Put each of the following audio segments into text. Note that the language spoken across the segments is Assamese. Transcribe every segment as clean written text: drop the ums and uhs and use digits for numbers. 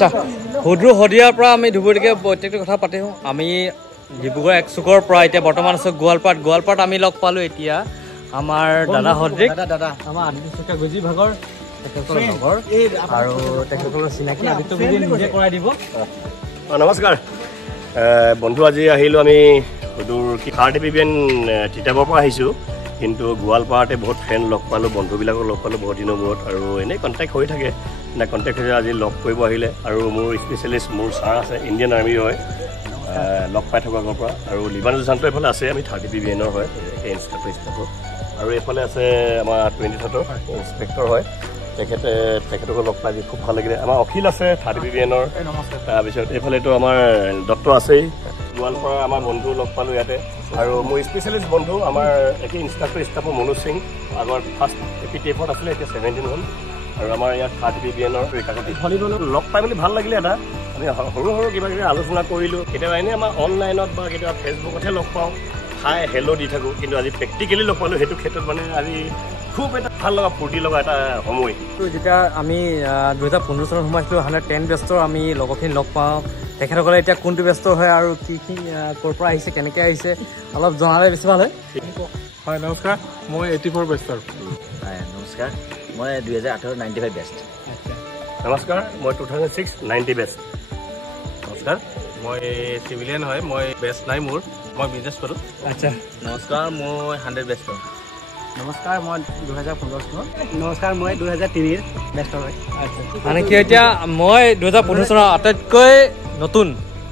আচ্ছা হুদ্ৰু হদিয়াৰ পৰা আমি ধুবুৰীলৈকে প্ৰত্যেকটো কথা পাতিম আমি ডিব্ৰুগড় একচুকৰ পৰা এতিয়া বৰ্তমান আছো গোৱালপাৰাত আমি লগ পালো এতিয়া আমাৰ দাদা হদ্ৰিক আমাৰ আদিত্য শইকীয়া গুজি ভাগৰ তেখেতৰ লগৰ আৰু তেখেতৰ চিনাকি আদিত্য গুজি নিজে কৰাই দিব নমস্কাৰ বন্ধু আজি আহিলো আমি হুদুৰ কি খাৰটিপিবিএন তিতাবৰ পৰা আহিছো কিন্তু গোৱালপাৰাতে বহুত ফ্ৰেণ্ড লগ পালো বন্ধুবিলাকক লগ পালো বহুত দিনৰ মূৰত আৰু এনেই কণ্টেক্ট হৈ থাকে না কণ্টেক্ট হৈছে আজি লগ কৰিব আহিলে আৰু মোৰ স্পেচিয়েলিষ্ট মোৰ ছাৰ আছে ইণ্ডিয়ান আৰ্মিৰ হয় লগ পাই থকা আগৰ পৰা আৰু লিবানুজানটো এইফালে আছে আমি 30 হয় ইনষ্ট্ৰাক্টৰ আৰু এইফালে আছে আমাৰ 23 ইনস্পেক্টৰ হয় তেখেতক লগ পাই খুব ভাল লাগিলে আমাৰ অখিল আছে 30 তাৰপিছত এইফালেতো আমাৰ ডক্টৰ আছেই গোৱালপাৰা আমাৰ বন্ধু লগ পালোঁ ইয়াতে আৰু মোৰ স্পেচিয়েলিষ্ট বন্ধু আমাৰ একে ইনষ্ট্ৰাক্টৰ ষ্টাফৰ মনোজ সিং আগৰ ফাৰ্ষ্ট এপিটিএফত আছিলে এতিয়া 17 হ'ল আৰু আমাৰ ইয়াত 30 কাকতি ভলীবলত লগ পাই মেলি ভাল লাগিলে এটা আমি সৰু কিবা কিবি আলোচনা কৰিলোঁ কেতিয়াবা এনেই আমাৰ অনলাইনত বা কেতিয়াবা ফেচবুকতহে লগ পাওঁ হাই হেল্ল' দি থাকোঁ কিন্তু আজি প্ৰেক্টিকেলি লগ পালোঁ সেইটো ক্ষেত্ৰত মানে আজি খুব এটা ভাল লগা ফূৰ্তি লগা এটা সময় যেতিয়া আমি 2015 চনত সোমাইছিলোঁ 110 বেষ্টৰ আমি লগৰখিনি লগ পাওঁ তেখেতসকলে এতিয়া কোনটো ব্যস্ত হয় আৰু কি ক'ৰ পৰা আহিছে কেনেকৈ আহিছে অলপ জনালে বেছি ভাল হয় হয় নমস্কাৰ মই 84 বেষ্টৰ হয় নমস্কাৰ মই 2018 95 বেষ্ট নমস্কাৰ মই 2006 90 বেষ্ট নমস্কাৰ মই চিভিলিয়ান হয় মই বেষ্ট নাই মোৰ মই বিজনেছ কৰোঁ আচ্ছা নমস্কাৰ মই 100 বেষ্টৰ নমস্কাৰ মই 2015 চনৰ নমস্কাৰ মই 2003 বেষ্টৰ হয় আচ্ছা মানে কি এতিয়া মই 2015 চনৰ আটাইতকৈ নতুন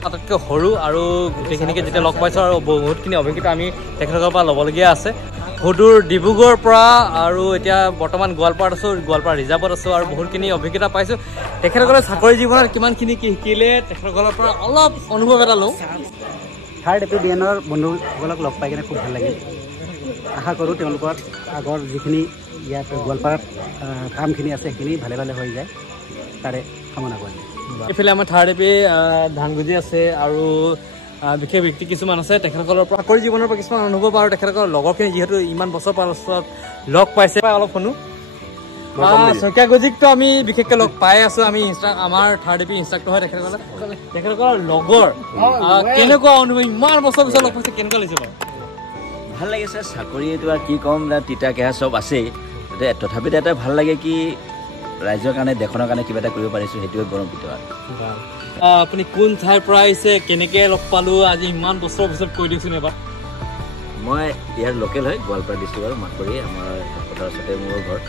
আটাইতকৈ সৰু আৰু গোটেইখিনিকে যেতিয়া লগ পাইছোঁ আৰু বহুতখিনি অভিজ্ঞতা আমি তেখেতসকলৰ পৰা ল'বলগীয়া আছে হুদুৰ ডিব্ৰুগড়ৰ পৰা আৰু এতিয়া বৰ্তমান গোৱালপাৰাত আছোঁ গোৱালপাৰা ৰিজাৰ্ভত আছোঁ আৰু বহুতখিনি অভিজ্ঞতা পাইছোঁ তেখেতসকলে চাকৰি জীৱনত কিমানখিনি কি শিকিলে তেখেতসকলৰ পৰা অলপ অনুভৱ এটা লওঁ থাৰ্ড এপিবিএনৰ বন্ধুসকলক লগ পাই কিনে খুব ভাল লাগিল আশা কৰোঁ তেওঁলোকৰ আগৰ যিখিনি ইয়াত গোৱালপাৰাত কামখিনি আছে সেইখিনি ভালে ভালে হৈ যায় তাৰে কামনা কৰিম এইফালে আমাৰ থাৰ্ড এপি ধানগুজি আছে আৰু বিশেষ ব্যক্তি কিছুমান আছে তেখেতসকলৰ পৰা চাকৰি জীৱনৰ পৰা কিছুমান অনুভৱ আৰু তেখেতসকলৰ লগৰখিনি যিহেতু ইমান বছৰ পাছত লগ পাইছে অলপ শুনো শইকীয়া গুজিকটো আমি বিশেষকৈ লগ পাই আছোঁ আমি আমাৰ থাৰ্ড এপি ইনষ্ট্ৰাক্টৰ হয় তেখেতসকলৰ লগৰ কেনেকুৱা অনুভৱ ইমান বছৰ পিছত লগ পাইছে কেনেকুৱা লাগিছে বাৰু ভাল লাগিছে চাকৰিটো আৰু কি ক'ম তিতা কেহা চব আছেই তথাপিতো এটা ভাল লাগে কি ৰাইজৰ কাৰণে দেশৰ কাৰণে কিবা এটা কৰিব পাৰিছোঁ সেইটোৱে গৌৰৱান্বিত আপুনি কোন ঠাইৰ পৰা আহিছে কেনেকৈ লগ পালোঁ আজি ইমান বছৰৰ পিছত কৈ দিওকচোন এবাৰ মই ইয়াৰ লোকেল হয় গোৱালপাৰা ডিষ্ট্ৰিক্টৰ মাকৰি আমাৰ পথাৰ ওচৰতে মোৰ ঘৰ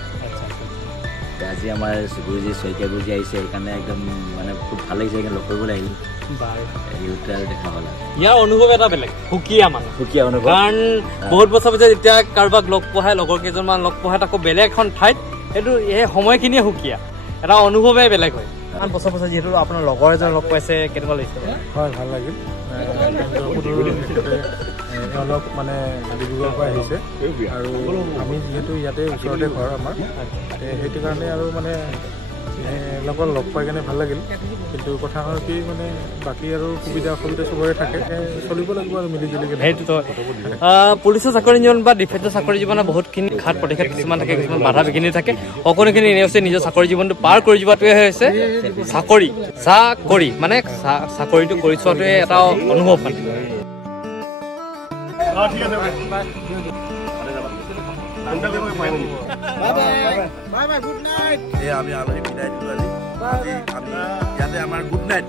আজি আমাৰ গুৰুজী শইকীয়া গুৰুজী আহিছে সেইকাৰণে একদম মানে খুব ভাল লাগিছে সেইকাৰণে লগ কৰিবলৈ আহিলোঁ দেখা পালে ইয়াৰ অনুভৱ এটা বেলেগ সুকীয়া মানে সুকীয়া অনুভৱ কাৰণ বহুত বছৰ পিছত যেতিয়া কাৰোবাক লগ পোহাই লগৰ কেইজনমান লগ পোহাই আকৌ বেলেগ এখন ঠাইত সেইটো এই সময়খিনিয়ে সুকীয়া এটা অনুভৱেই বেলেগ হয় ইমান বছৰ পিছত যিহেতু আপোনাৰ লগৰ এজন লগ পাইছে কেনেকুৱা লাগিছে হয় ভাল লাগিল অলপ মানে ডিব্ৰুগড়ৰ পৰা আহিছে আৰু আমি যিহেতু ইয়াতে ওচৰতে ঘৰ আমাৰ সেইটো কাৰণে আৰু মানে লগত লগ পাই কেনে ভাল লাগিল কিন্তু কথা হ'ল কি মানে বাকী আৰু সুবিধা অসুবিধা চবৰে থাকে চলিব লাগিব আৰু মিলি জুলি সেইটোতো পুলিচৰ চাকৰি জীৱন বা ডিফেন্সৰ চাকৰি জীৱনত বহুতখিনি ঘাট প্ৰতিঘাত কিছুমান থাকে কিছুমান বাধা বিঘিনি থাকে সকলোখিনি এনে হৈছে নিজৰ চাকৰি জীৱনটো পাৰ কৰি যোৱাটোৱে হৈছে চাকৰি মানে চাকৰিটো কৰি চোৱাটোৱে এটা অনুভৱ মানে আমি আলহী বিদায় দিলোঁ আজি আমি ইয়াতে আমাৰ গুড নাইট